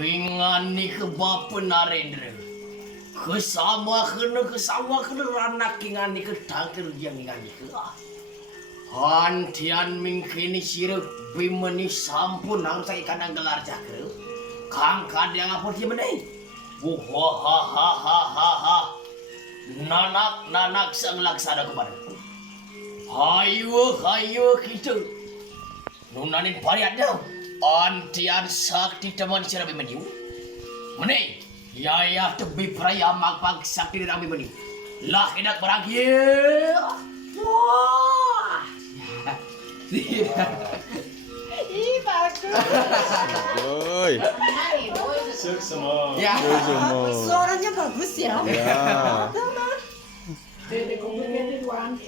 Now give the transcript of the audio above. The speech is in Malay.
Ingani ke bapa Narendra. Kesama kena ranak ingani ke tangkir yang ingani ke. Hantian mingkini sirap bimani sampun nang sa ikan gelar jakre. Kang kadang apa dia menai? Ha. Nanak sang laksana kepada. Hayu kita. Nunanin pariat dah. Antian sakti teman sirap bimani. Menai. Ya tebi peraya magpag sakti dirang bimani. Lah hidak berangkir. Wah. Ih, bagus. Boy. Ya. Suaranya bagus ya. Ya. Dede komplain duluan